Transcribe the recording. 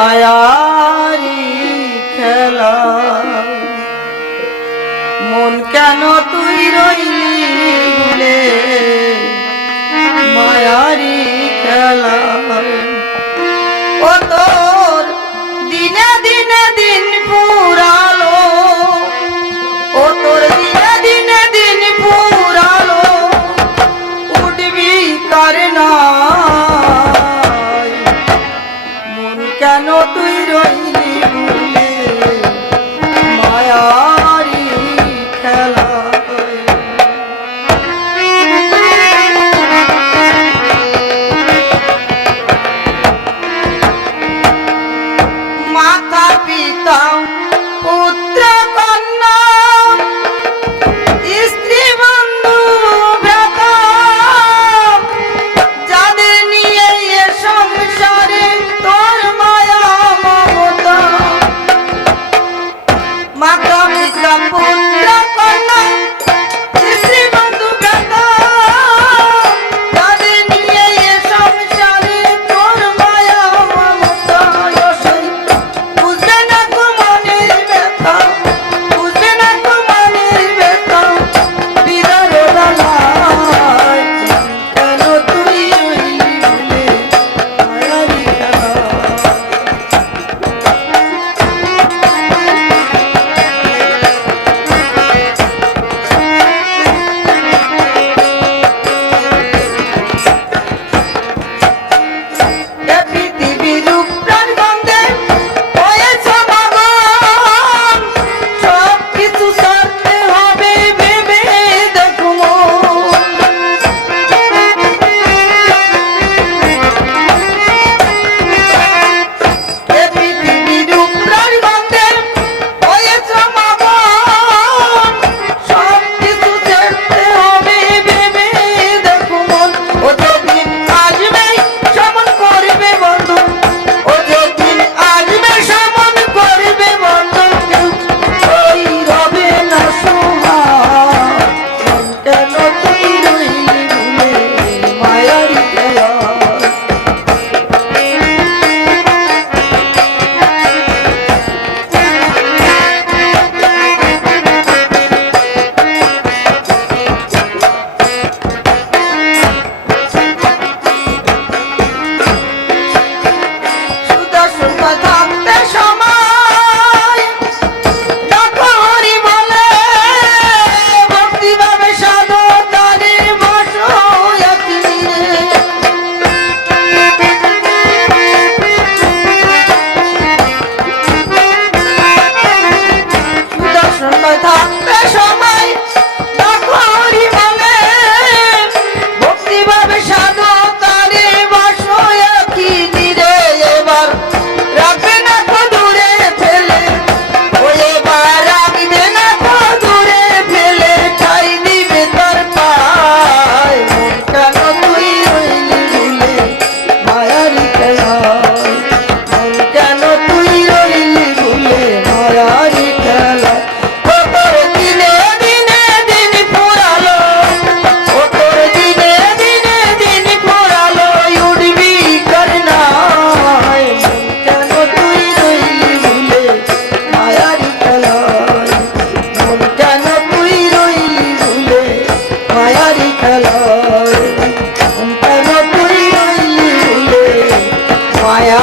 মায়ারি খেলা মন কেন তুই রইলি ভুলে মায়ারি খেলা ও তোর দিনে দিনে দিন ফুরালো ও তোর দিনে দিনে দিন ফুরালো উঠবি কার না মন কেন তুই রইলি ভুলে মায়ারি খেলা মাতা পিতা পুত্র কন্যা স্ত্রী বন্ধু ভ্রাতা যাদের নিয়ে এ সংসারে তোর মায়া মমতা মাতা পিতা পুত্র কন্যা স্ত্রী বন্ধু ভ্রাতা যাদের নিয়ে এ সংসারে তোর মায়া মমতা বুঝবে না তো মনের ব্যথা বুঝবে না তো মনের ব্যথা বিদার বেলায় কেন তুই রইলি ভুলে মায়ারি খেলা পৃথিবীর প্রাণ গন্ধে হয়েছ মাগন সব কিছু ছাড়তে হবে ভেবে দেখো পৃথিবীর প্রাণ গন্ধে হয়েছ মাগন সব কিছু ছাড়তে হবে ভেবে দেখো ও যেদিন আসবে সমন করবে বন্ধু ও যেদিন আসবে সমন করবে বন্ধু ওই রবে না সোহাগ মন কেন তুই রইলি ভুলে মায়ারি খেলা সুদর্শন থাকতে সময় ডাকো হরি বলে ভক্তিভাবে সাধো তারে বসো সুদর্শন থাকতে সময় ডাকো হরি বলে ভক্তিভাবে সাধো তারে বসো রে এবার রাখবে না তো দূরে ফেলে ও এবার রাখবে না তো দূরে ফেলে ঠাই দিবে তার পায় মন কেন তুই রইলি ভুলে মায়ারি খেলা মন কেন তুই রইলি ভুলে মায়ারি খেলা ও তোর দিনে দিনে দিন ফুরালো ও তোর দিনে দিনে দিন ফুরালো উঠবি কার নাই মন কেন তুই রইলি ভুলে মায়ারি খেলা মন কেন তুই রইলি ভুলে মায়ারি খেলা মন কেন তুই রইলি ভুলে মায়া